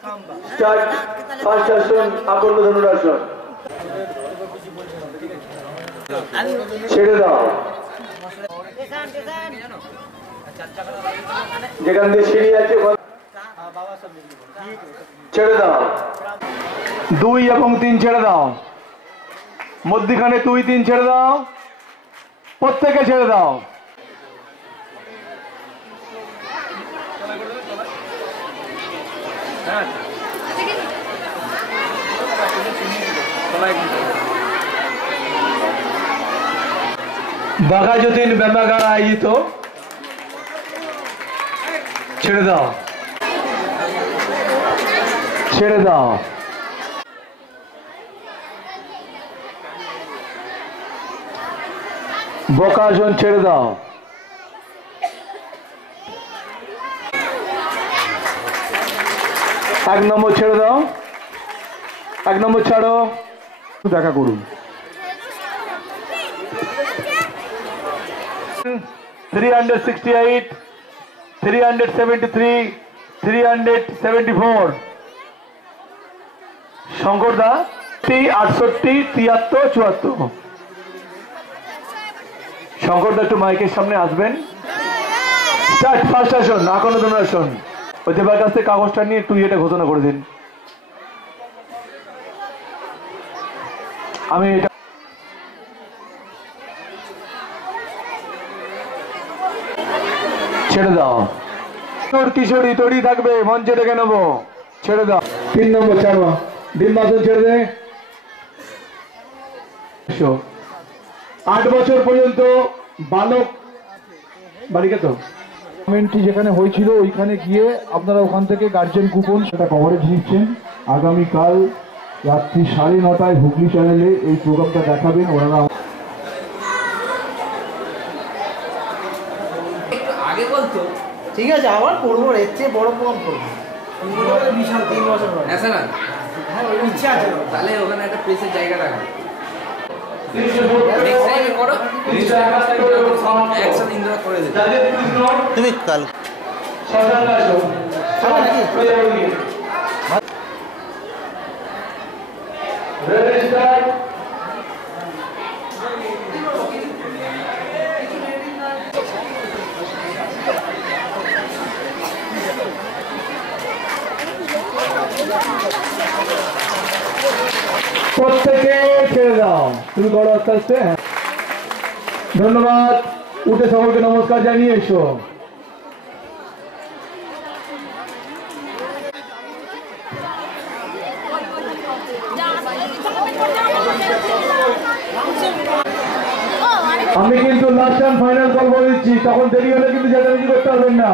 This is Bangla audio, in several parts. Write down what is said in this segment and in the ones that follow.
স্টার্ট। ফার্স্ট আসন আকন্দ ধনুরাসন। ছেড়ে দাও। যেখান দিয়ে সিঁড়ি আছে ছেড়ে দাও। 2 এবং 3 ছেড়ে দাও। মধ্যখানে 2 3 ছেড়ে দাও। প্রত্যেকে ছেড়ে দাও। বাঘা যতীন ব্যায়ামাগার আয়োজিত। ছেড়ে দাও, ছেড়ে দাও। বকাসন ছেড়ে দাও। এক নম্বর ছেড়ে দাও। 1 নম্বর ছাড়ো। দেখা করুন। 368, 373, 374। শঙ্করদা 68, 73, 74। শঙ্করদা একটু মাইকের সামনে আসবেন। স্টার্ট। ফার্স্ট আসন আকন্দ ধনুরাসন। ওই দেবার কাছ থেকে কাগজটা নিয়ে একটু এটা ঘোষণা করে দিন। আমি এটা ছেড়ে দাও। কিশোরী তৈরি থাকবে, মঞ্চে ডেকে নেবো। ছেড়ে দাও। 3 নম্বর ছাড়ো। ডিম্বাসন ছেড়ে দে। 8 বছর পর্যন্ত বালক বালিকা তো কমেন্টটি যেখানে হয়েছিল ওইখানে গিয়ে আপনারা ওখান থেকে গার্জেন কুপন সেটা কভারেজ নিচ্ছেন। আগামীকাল রাত্রি 9:30 হুগলি চ্যানেলে এই প্রোগ্রামটা দেখাবেন ওনারা। আগে বলতো ঠিক আছে আবার করবো, এর চেয়ে বড় প্রোগ্রাম করবো। 3 বছর হ্যাঁ ইচ্ছা আছে। তাহলে ওখানে একটা প্লেসের জায়গা রাখবে। তুমি কাল প্রত্যেকে ছেড়ে দাও। তুমি করো আস্তে আস্তে। ধন্যবাদ। উঠে সকলকে নমস্কার জানিয়ে এসো। আমি কিন্তু লাস্ট টাইম ফাইনাল কল বলে দিচ্ছি, তখন দেরি হলে কিন্তু জানাজানি করতে পারবেন না।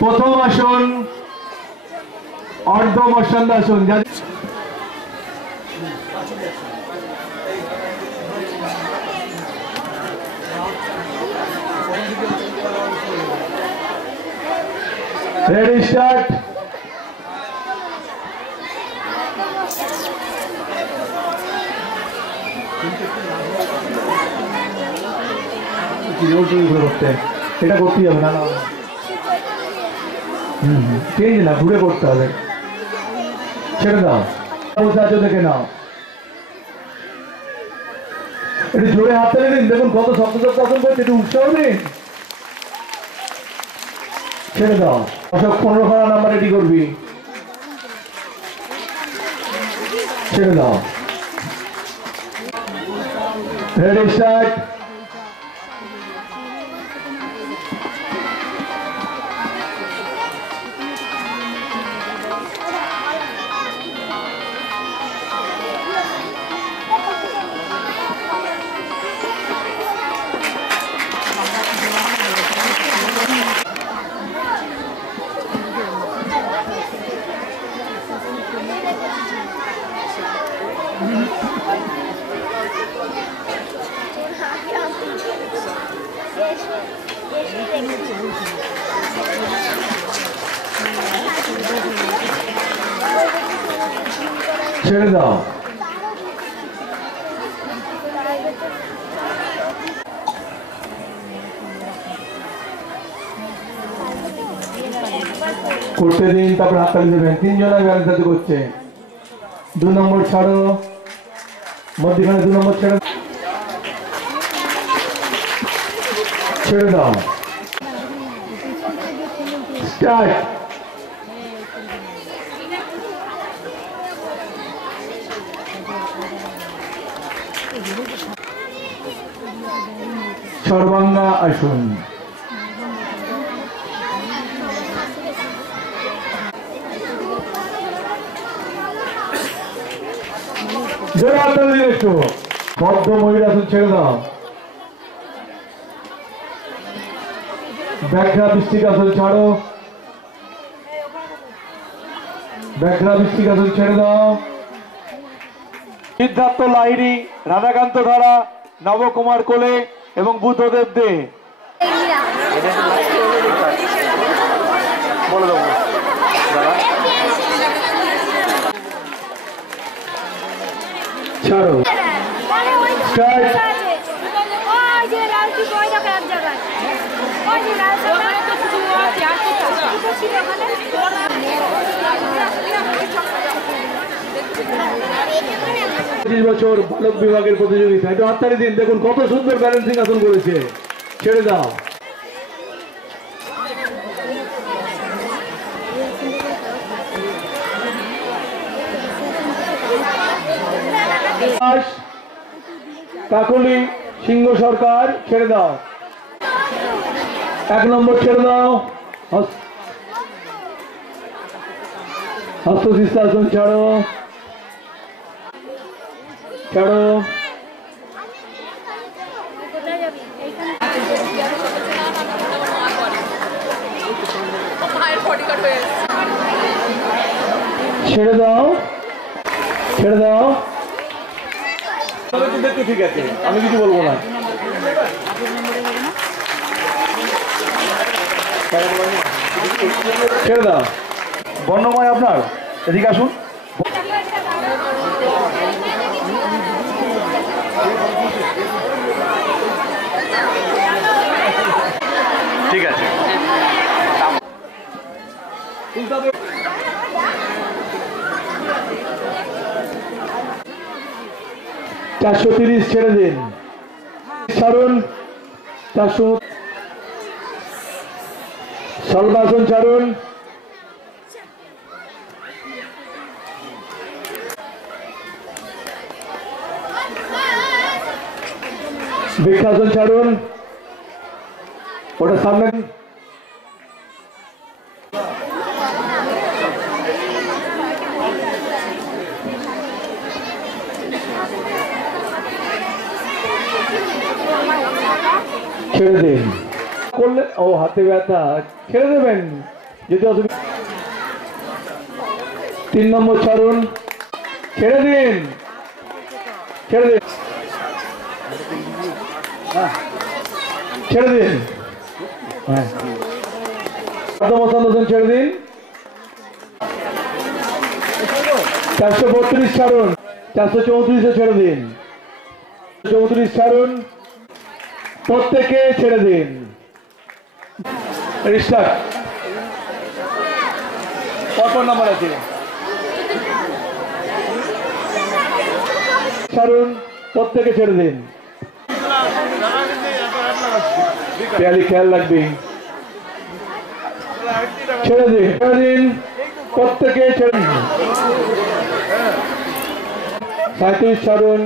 প্রথম আসন অর্ধ মশান্দাসন। Ready start. এটা করতেই হবে না। চেঞ্জ না, ঘুরে করতে হবে। ছেড়ে দাও। বসে আছো দেখে নাও। একটু জোরে হাত তুলে দিন। দেখুন কত শক্ত শক্ত আসন করছে, একটু উৎসাহ দিন। ছেড়ে দাও। অশোক 15 খানা নাম্বার রেডি করবি। ছেড়ে দাও। Ready start. ছেড়ে দাও। করতে দিন, তারপর হাততালি দেবেন। তিনজনে ব্যালেন্স হাতে করছে। 2 নম্বর ছাড়ো, মধ্যখানে 2 নম্বর ছেড়ে ছেড়ে দাও। স্টার্ট। সর্বাঙ্গা আসুন। একটু বদ্ধ মহিলাসন ছেড়ে দাও। ব্যাঘ্রা বৃষ্টিকাসন ছাড়ো, ব্যাঘ্রা বৃষ্টিকাসন ছেড়ে দাও। সিদ্ধার্থ লাহিড়ী, রাধাকান্ত ধারা, নবকুমার কোলে এবং বুদ্ধদেব দে। বলে দেবো ছাড়ো। বছর বালক বিভাগের প্রতিযোগিতা, একটু হাততালি দিন। দেখুন কত সুন্দর ব্যালেন্সিং আসন করেছে। ছেড়ে দাও। কাকলি সিংহ সরকার ছেড়ে দাও। 1 নম্বর ছেড়ে দাও। হস্তশিষ্টাসন ছাড়ো, ছাড়ো। ছেড়ে দাও, ছেড়ে দাও। দেখতে ঠিক আছে, আমি কিছু বলবো না। ছেড়ে দাও। বর্ণময় আপনার, এদিকে আসুন। ঠিক আছে। 430 ছেড়ে দিন। ছাড়ুন। 400 সলবাসন ছাড়ুন। বৃক্ষাসন ছাড়ুন। ওটা সামনে ছেড়ে দিন। করলে ও হাতে ব্যথা, ছেড়ে দেবেন যদি অসুবিধা। 3 নম্বর ছাড়ুন। ছেড়ে দিন, ছেড়ে দিন, ছেড়ে দিন। হ্যাঁ, ছেড়ে দিন। 432 ছাড়ুন। 434 ছেড়ে দিন। 34 ছাড়ুন। প্রত্যেকে ছেড়ে দিন। রিস্টার্ট। কত নাম্বার আছে? ছাড়ুন। প্রত্যেকে ছেড়ে দিন। খেয়াল রাখবি। ছেড়ে দিন, ছেড়ে দিন। প্রত্যেকে ছেড়ে দিন। 37 ছাড়ুন।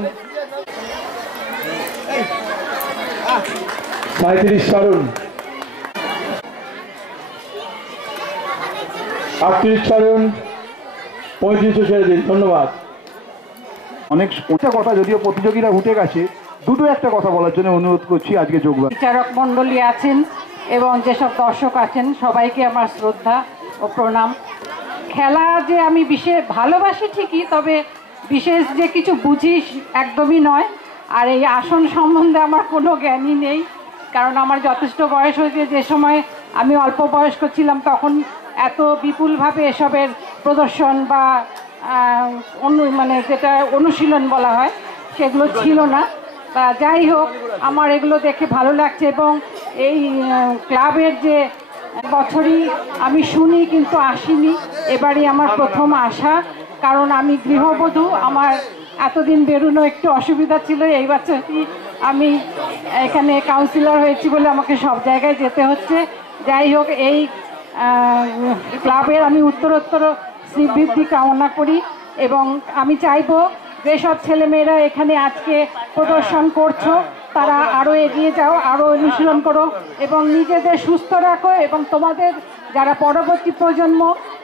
37 ছাড়ুন। 38 ছাড়ুন। 35 ছেড়ে দিন। ধন্যবাদ। অনেক কথা, যদিও প্রতিযোগীরা উঠে গেছে, দুটো একটা কথা বলার জন্য অনুরোধ করছি আজকে যোগদান। বিচারক মণ্ডলী আছেন এবং যেসব দর্শক আছেন সবাইকে আমার শ্রদ্ধা ও প্রণাম। খেলা যে আমি বিশেষ ভালোবাসি ঠিকই, তবে বিশেষ যে কিছু বুঝি একদমই নয়। আর এই আসন সম্বন্ধে আমার কোনো জ্ঞানই নেই। কারণ আমার যথেষ্ট বয়স হয়েছে। যে সময় আমি অল্প বয়স্ক ছিলাম তখন এত বিপুলভাবে এসবের প্রদর্শন বা মানে যেটা অনুশীলন বলা হয় সেগুলো ছিল না। তা যাই হোক, আমার এগুলো দেখে ভালো লাগছে। এবং এই ক্লাবের যে বছরই আমি শুনি কিন্তু আসিনি, এবারই আমার প্রথম আসা। কারণ আমি গৃহবধূ, আমার এতদিন বেরোনো একটু অসুবিধা ছিল। এই বছরই আমি এখানে কাউন্সিলর হয়েছি বলে আমাকে সব জায়গায় যেতে হচ্ছে। যাই হোক, এই ক্লাবের আমি উত্তরোত্তর শ্রীবৃদ্ধি কামনা করি এবং আমি চাইবো যেসব ছেলেমেয়েরা এখানে আজকে প্রদর্শন করছো তারা আরও এগিয়ে যাও, আরও অনুশীলন করো এবং নিজেদের সুস্থ রাখো এবং তোমাদের যারা পরবর্তী প্রজন্ম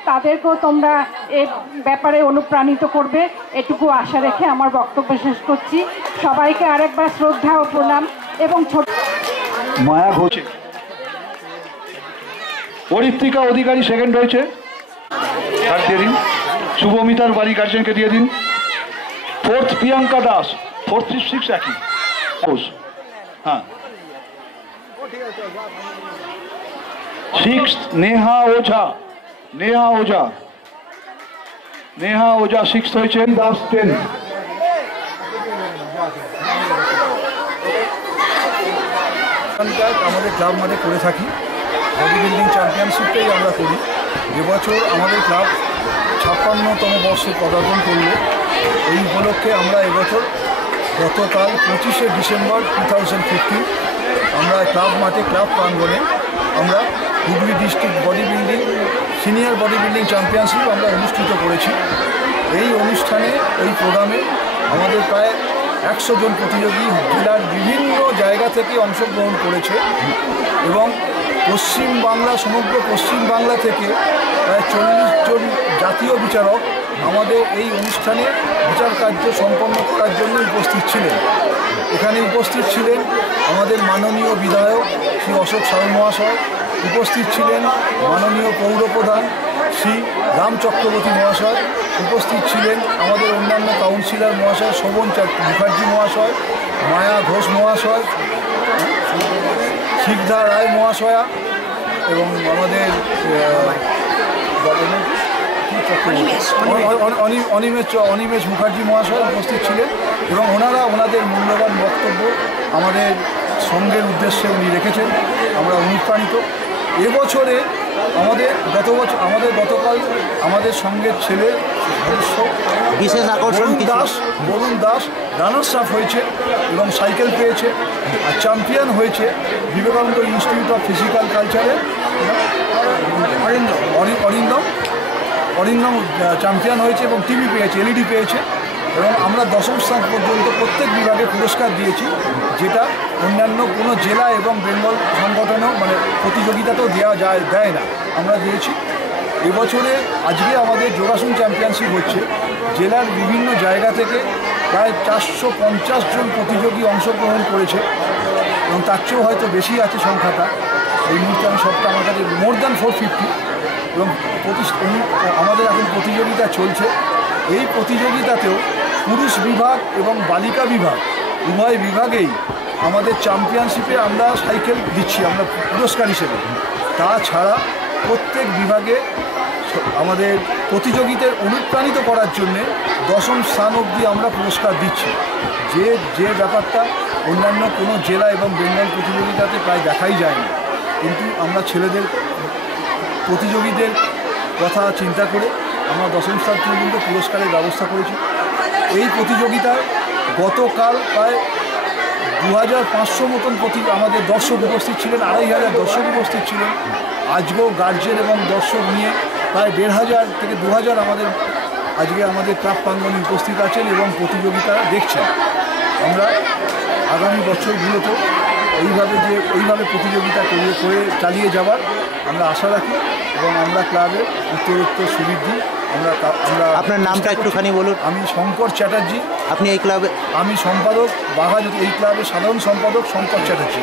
তাদেরকেও তোমরা এ ব্যাপারে অনুপ্রাণিত করবে, এটুকু আশা রেখে আমার বক্তব্য শেষ করছি। সবাইকে আরেকবার শ্রদ্ধা ও প্রণাম। এবং ছোট মায়া ঘোষ, পরিত্রিকা অধিকারী সেকেন্ড হয়েছে, তার দিয়ে দিন। শুভমিতার বাড়ি গার্জেনকে দিয়ে দিন। ফোর্থ প্রিয়াঙ্কা দাস, 436 একই ঘোষ। হ্যাঁ, সিক্স নেহা ওঝা, নেহা ওঝা, নেহা ওঝা সিক্স হয়েছে। দাস 10। আমাদের ক্লাব মাঠে করে থাকি, বডি বিল্ডিং চ্যাম্পিয়নশিপটাই আমরা করি। এবছর আমাদের ক্লাব 56তম বর্ষে পদার্পণ করলো। এই উপলক্ষে আমরা এবছর গতকাল 25শে ডিসেম্বর 2015 আমরা ক্লাব মাঠে ক্লাব প্রাঙ্গণে আমরা Hooghly district body building senior body building championship আমরা অনুষ্ঠিত করেছি। এই অনুষ্ঠানে এই প্রোগ্রামে আমাদের প্রায় 100 জন প্রতিযোগী জেলার বিভিন্ন জায়গা থেকে অংশগ্রহণ করেছে এবং পশ্চিমবাংলা, সমগ্র পশ্চিমবাংলা থেকে প্রায় 40 জন জাতীয় বিচারক আমাদের এই অনুষ্ঠানে বিচার কার্য সম্পন্ন করার জন্য উপস্থিত ছিলেন। এখানে উপস্থিত ছিলেন আমাদের মাননীয় বিধায়ক শ্রী অশোক সাহু মহাশয়, উপস্থিত ছিলেন মাননীয় পৌরপ্রধান শ্রী রাম চক্রবর্তী মহাশয়, উপস্থিত ছিলেন আমাদের অন্যান্য কাউন্সিলর মহাশয় শোভন মুখার্জি মহাশয়, মায়া ঘোষ মহাশয়, শিবধা রায় মহাশয়া এবং আমাদের অনিমেষ মুখার্জি মহাশয় উপস্থিত ছিলেন এবং ওনারা ওনাদের মূল্যবান বক্তব্য আমাদের সঙ্গের উদ্দেশ্যে উনি রেখেছেন। আমরা অনুপ্রাণিত। এবছরে আমাদের গতকাল আমাদের সঙ্গের ছেলে সদস্য বিশেষ আকর্ষণ বরুণ দাস রানার্স আপ হয়েছে এবং সাইকেল পেয়েছে। আর চ্যাম্পিয়ন হয়েছে বিবেকানন্দ ইনস্টিটিউট অফ ফিজিক্যাল কালচারের অরিন্দম চ্যাম্পিয়ন হয়েছে এবং টিভি পেয়েছে, এলইডি পেয়েছে। এবং আমরা 10ম স্থান পর্যন্ত প্রত্যেক বিভাগে পুরস্কার দিয়েছি, যেটা অন্যান্য কোনো জেলা এবং বেঙ্গল সংগঠনও মানে প্রতিযোগিতাতেও দেয় না, আমরা দিয়েছি। এবছরে আজকে আমাদের যোগাসন চ্যাম্পিয়নশিপ হচ্ছে। জেলার বিভিন্ন জায়গা থেকে প্রায় 450 জন প্রতিযোগী অংশগ্রহণ করেছে এবং তার চেয়েও হয়তো বেশি আছে সংখ্যাটা। এই মুহূর্তে আমি সবটা আমার কাছে মোর দ্যান 450 এবং আমাদের এখন প্রতিযোগিতা চলছে। এই প্রতিযোগিতাতেও পুরুষ বিভাগ এবং বালিকা বিভাগ উভয় বিভাগেই আমাদের চ্যাম্পিয়নশিপে আমরা সাইকেল দিচ্ছি আমরা পুরস্কার হিসেবে। তাছাড়া প্রত্যেক বিভাগে আমাদের প্রতিযোগীদের অনুপ্রাণিত করার জন্যে 10ম স্থান অবধি আমরা পুরস্কার দিচ্ছি, যে ব্যাপারটা অন্যান্য কোনো জেলা এবং বেঙ্গল প্রতিযোগিতাতে প্রায় দেখাই যায় না। কিন্তু আমরা ছেলেদের প্রতিযোগীদের কথা চিন্তা করে আমরা 10ম স্থান পর্যন্ত পুরস্কারের ব্যবস্থা করেছি। এই প্রতিযোগিতায় গতকাল প্রায় 2500 মতন আমাদের দর্শক উপস্থিত ছিলেন, 2500 দর্শক উপস্থিত ছিলেন। আজকেও গার্জেন এবং দর্শক নিয়ে প্রায় 1500 থেকে 2000 আজকে আমাদের ক্লাব প্রাঙ্গণে উপস্থিত আছেন এবং প্রতিযোগিতা দেখছেন। আমরা আগামী বছরগুলোতেও এইভাবে প্রতিযোগিতা করে চালিয়ে যাবার আমরা আশা রাখি এবং আমরা ক্লাবের উত্তরোত্তর সুবৃদ্ধি আমরা আপনার নামটা একটুখানি বলুন। আমি শঙ্কর চ্যাটার্জি। আপনি এই ক্লাবে? আমি সম্পাদক বাঘাযতীন, এই ক্লাবের সাধারণ সম্পাদক শঙ্কর চ্যাটার্জি।